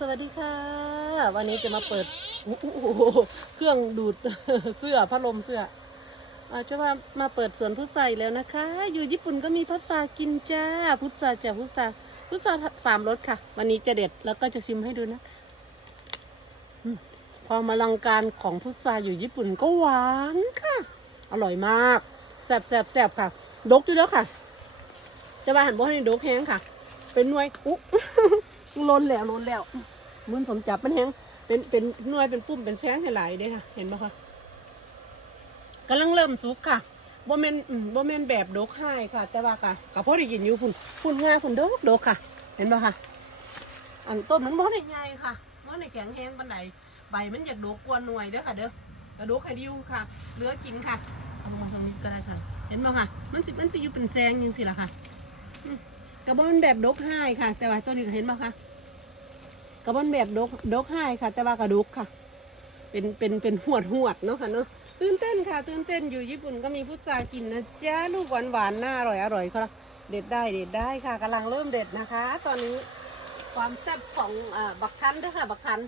สวัสดีค่ะ วันนี้จะมาเปิดเครื่องดูดเสื้อพัดลมเสื้ออาจะว่ามาเปิดสวนพุทราแล้วนะคะ อยู่ญี่ปุ่นก็มีพุทรากินจ้า พุทราจ้าพุทราพุทราสามรสค่ะ วันนี้จะเด็ดแล้วก็จะชิมให้ดูนะอืมความอลังการของพุทราอยู่ญี่ปุ่นก็หวานค่ะ อร่อยมากแซ่บแซ่บแซ่บค่ะ ดกอยู่แล้วค่ะ จะว่าหันบ่ให้ดกแห้งค่ะ เป็นหน่วยอุ๊ ล้นแล้วล้นแล้วมุนสมจับมันแห้งเป็นเป็นหน่วยเป็นปุ่มเป็นแสงหลายเด้ค่ะ เห็นไหมคะกำลังเริ่มสุกค่ะบ่แมนบ่แมนแบบโดกให้ค่ะ แต่ว่าค่ะกับพ่อได้กินอยู่ฝุ่นฝุ่นง่ายฝุ่นโดกโดกค่ะ เห็นไหมคะอันต้นมันบ่ได้ใหญ่ค่ะบ่ได้แข็งแห้งปานใดใบมันอยากโดกกว่าหน่วยเด้อค่ะเด้อกระโดกให้ดิวค่ะเหลือกินค่ะเอาลงมาตรงนี้ก็ได้ค่ะ เห็นไหมคะมันสิมันสิอยู่เป็นแสงยังสิล่ะค่ะกระบอนแบบโดกให้ค่ะ แต่ว่าตัวนี้เห็นไหมคะ กระบอนแบบดกดกไห้ค่ะ แต่ว่ากระดุกค่ะ เป็นเป็นเป็นหวดหวดเนาะค่ะเนาะตื่นเต้นค่ะ ตื่นเต้นอยู่ญี่ปุ่นก็มีพุทรากินนะจ้าลูกหวานหวานน่าอร่อยอร่อยค่ะเด็ดได้เด็ดได้ค่ะกำลังเริ่มเด็ดนะคะ ตอนนี้ความแซ่บของเอ่อบักคันด้วยค่ะบักคัน